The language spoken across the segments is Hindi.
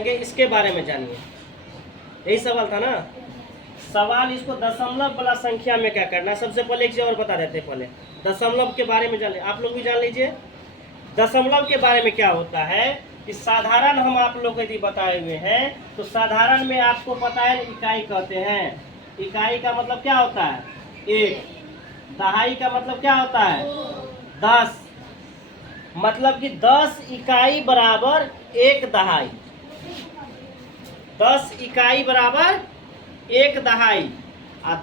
इसके बारे में जानिए। यही सवाल था ना। सवाल इसको दशमलव वाला संख्या में क्या करना है। सबसे पहले एक चीज और बता देते हैं। पहले दशमलव के बारे में जान लीजिए, आप लोग भी जान लीजिए। दशमलव के बारे में क्या होता है कि साधारण हम आप लोग यदि बताए हुए हैं तो साधारण में आपको पता है इकाई कहते हैं। इकाई का मतलब क्या होता है? एक। दहाई का मतलब क्या होता है? 10। मतलब कि 10 इकाई बराबर एक दहाई। 10 इकाई बराबर एक दहाई।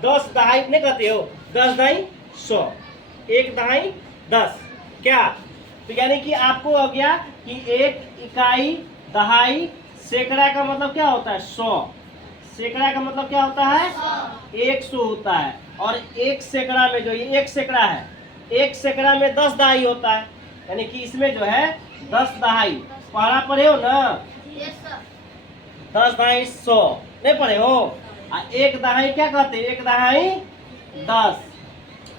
10 दहाई नहीं कहते हो, 10 दहाई 100, एक दहाई 10। क्या तो यानी कि आपको हो गया कि एक इकाई दहाई। सैकड़ा का मतलब क्या होता है? 100। सैकड़ा का मतलब क्या होता है? 100 होता है। और एक सैकड़ा में जो ये एक सैकड़ा है, एक सैकड़ा में 10 दहाई होता है। यानी कि इसमें जो है 10 दहाई पढ़ा पढ़े हो ना? 10 दहाई 100 नहीं पढ़े हो? एक दहाई क्या कहते हैं? एक दहाई 10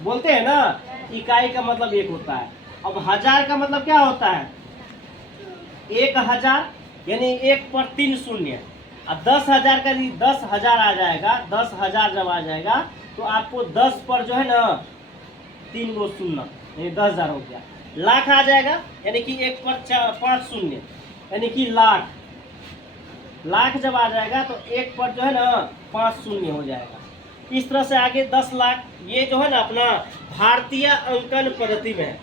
बोलते हैं ना। इकाई का मतलब एक होता है। अब हजार का मतलब क्या होता है? 1000 यानी एक पर 3 शून्य। अब 10,000 का 10,000 आ जाएगा। 10,000 जब आ जाएगा तो आपको 10 पर जो है ना 3 गो शून्य, यानी 10,000 हो गया। लाख आ जाएगा यानी कि एक पर 5 शून्य, यानी कि लाख। लाख जब आ जाएगा तो एक पर जो है ना 5 शून्य हो जाएगा। इस तरह से आगे 10 लाख। ये जो है ना अपना भारतीय अंकन पद्धति में है।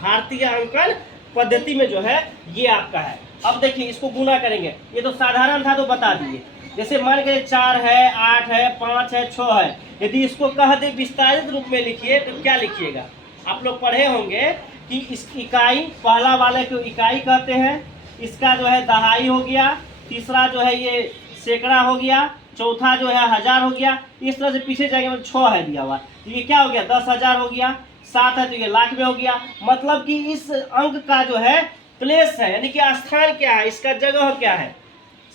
भारतीय अंकन पद्धति में जो है ये आपका है। अब देखिए इसको गुना करेंगे। ये तो साधारण था तो बता दिए। जैसे मान के 4 है, 8 है, 5 है, 6 है। यदि इसको कह दे विस्तारित रूप में लिखिए तो क्या लिखिएगा? आप लोग पढ़े होंगे कि इस इकाई पहला वाले को इकाई कहते हैं। इसका जो है दहाई हो गया। तीसरा जो है ये सैकड़ा हो गया। चौथा जो है हजार हो गया। इस तरह से पीछे जाएंगे 6 है दिया हुआ तो ये क्या हो गया? 10,000 हो गया। 7 है तो ये लाख में हो गया। मतलब कि इस अंक का जो है प्लेस है, यानी कि स्थान क्या है, इसका जगह क्या है।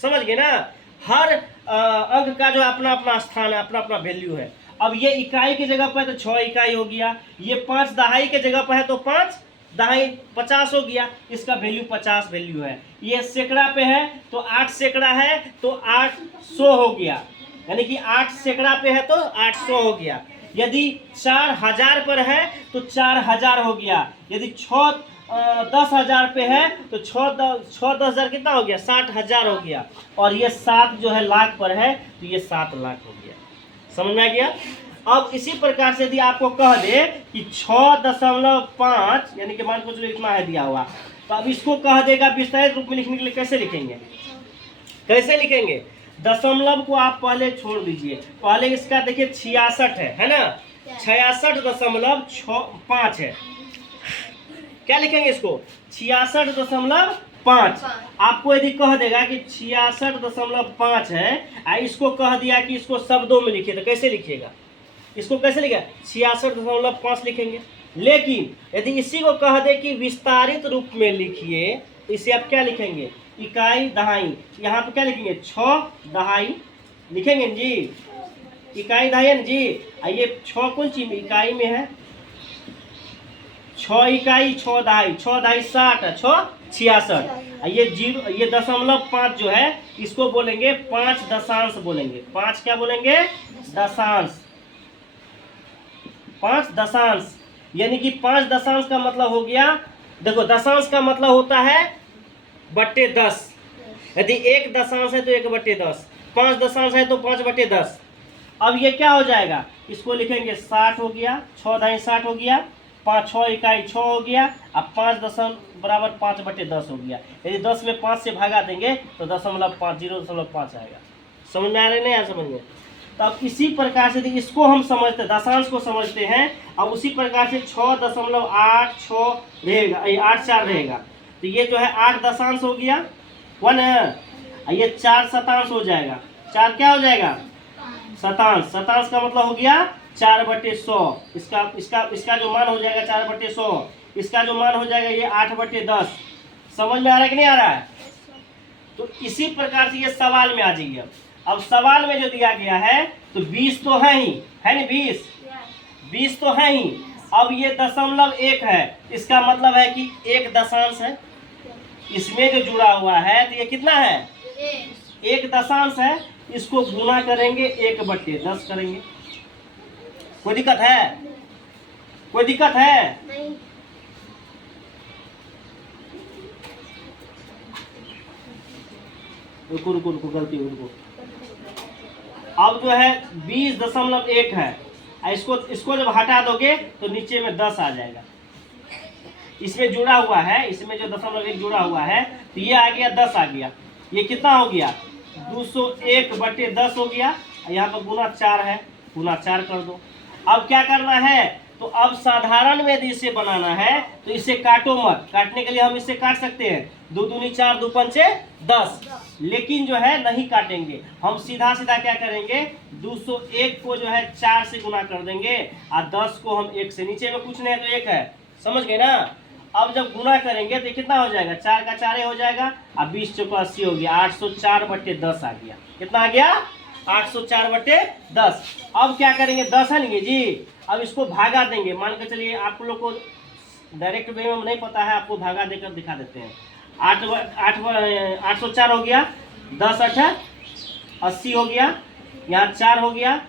समझ गए ना? हर अंक का जो अपना अपना स्थान है, अपना अपना वैल्यू है। अब ये इकाई की जगह पर है तो 6 इकाई हो गया। ये 5 दहाई के जगह पर है तो 5 दहाई 50 हो गया। इसका वैल्यू 50 वैल्यू है। ये सैकड़ा पे है तो 8 सैकड़ा है तो 800 हो गया। यानी कि 8 सैकड़ा पे है तो 800 हो गया। यदि 4000 पर है तो 4000 हो गया। यदि 10,000 पे है तो 10,000 कितना हो गया? 60,000 हो गया। और ये 7 जो है लाख पर है तो ये 7 लाख हो गया। समझ में आ गया? अब इसी प्रकार से यदि आपको कह दे कि 6.5 यानी कि मान को चलो इतना है दिया हुआ, तो अब इसको कह देगा विस्तारित रूप में लिखने के लिए कैसे लिखेंगे? कैसे लिखेंगे? दशमलव को आप पहले छोड़ दीजिए। पहले इसका देखिए 66 है ना? 66.5 है। क्या लिखेंगे इसको? 66.5। आपको यदि कह देगा कि 66.5 है, इसको कह दिया कि इसको शब्दों में लिखिए तो कैसे लिखिएगा? इसको कैसे लिखेगा? 66.5 लिखेंगे। लेकिन यदि इसी को कह दे कि विस्तारित रूप में लिखिए तो इसे आप क्या लिखेंगे? इकाई दहाई। यहाँ पे क्या लिखेंगे? 6 दहाई लिखेंगे जी। इकाई दहाई है जी। ये 6 कौन चीज में? इकाई में है। 6 इकाई 6 दहाई, 6 दहाई 60, 6 66। ये 0.5 जो है इसको बोलेंगे 5 दशांश बोलेंगे। 5 क्या बोलेंगे? दशांश। 5 दशांश यानी कि 5 दशांश का मतलब हो गया, देखो दशांश का मतलब होता है बट्टे 10। यदि 1 दशांश है तो 1/10, 5 दशांश है तो 5/10। अब ये क्या हो जाएगा? इसको लिखेंगे 60 हो गया। 6 दहाई 60 हो गया। 6 इकाई 6 हो गया। अब 5 दशमलव बराबर 5/10 हो गया। यदि 10 में 5 से भागा देंगे तो 0.5 आएगा। समझ में आ रहे? नहीं आ समझ में? तो अब इसी प्रकार से इसको हम समझते हैं, दशांश को समझते हैं। अब उसी प्रकार से 6.86 रहेगा, 84 रहेगा। तो ये जो है 8 दशांश हो गया 1 है। ये 4 शतांश हो जाएगा। 4 क्या हो जाएगा? शतांश। शतांश का मतलब हो गया 4/100। इसका जो मान हो जाएगा 4/100। इसका जो मान हो जाएगा ये 8/10। समझ में आ रहा है कि नहीं आ रहा है? तो इसी प्रकार से ये सवाल में आ जाइए। अब सवाल में जो दिया गया है तो 20 तो है ही, है नहीं? 20 तो है ही। अब ये 0.1 है, इसका मतलब है कि 1 दशांश है। इसमें जो जुड़ा हुआ है तो ये कितना है? एक दशांश है, इसको गुना करेंगे 1/10 करेंगे। कोई दिक्कत है? कोई दिक्कत है? नहीं। रुको रुको रुको, गलती रुको। अब जो है 20.1 है, इसको जब हटा दोगे तो नीचे में 10 आ जाएगा। इसमें जुड़ा हुआ है, इसमें जो 0.1 जुड़ा हुआ है, तो ये आ गया 10 आ गया। ये कितना हो गया? 201/10 हो गया। यहाँ पर गुना 4 है, गुना 4 कर दो। अब क्या करना है? तो अब साधारण में यदि इसे बनाना है तो इसे काटो मत। काटने के लिए हम इसे काट सकते हैं, 2 दूनी 4, 2 पंचे 10, लेकिन जो है नहीं काटेंगे। हम सीधा सीधा क्या करेंगे? 201 को जो है 4 से गुना कर देंगे और 10 को हम 1 से। नीचे में कुछ नहीं है तो 1 है, समझ गए ना? अब जब गुना करेंगे तो कितना हो जाएगा? 4 का 4 हो जाएगा और 20 चौका 80 हो गया, 804/10 आ गया। कितना आ गया? 804/10। अब क्या करेंगे? 10 है नहीं जी, अब इसको भागा देंगे। मान के चलिए आप लोग को डायरेक्ट वे में नहीं पता है, आपको भागा देकर दिखा देते हैं। 804 हो गया, 10 8 80 हो गया, यहाँ 4 हो गया,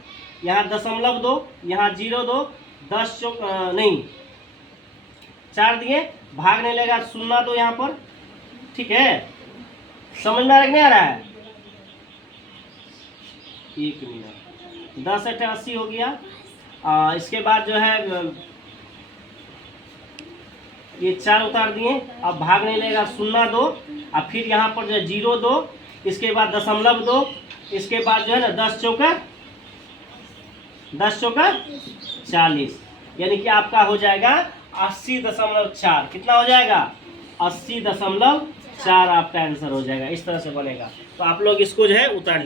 यहाँ 0.2, यहाँ 0.2, 10 चौक नहीं 4 दिए, भाग नहीं लेगा, 0 दो यहाँ पर। ठीक है, समझ में आ रहा है कि नहीं आ रहा है? 1 मिनट। 10 8 80 हो गया। इसके बाद जो है ये 4 उतार दिए, अब भाग नहीं लेगा, 0 दो, और फिर यहाँ पर जो है 0.2, इसके बाद 0.2, इसके बाद जो है ना 10 चौका 40, यानी कि आपका हो जाएगा 80.4। कितना हो जाएगा? 80.4 आपका आंसर हो जाएगा। इस तरह से बनेगा। तो आप लोग इसको जो है उतार लीजिए।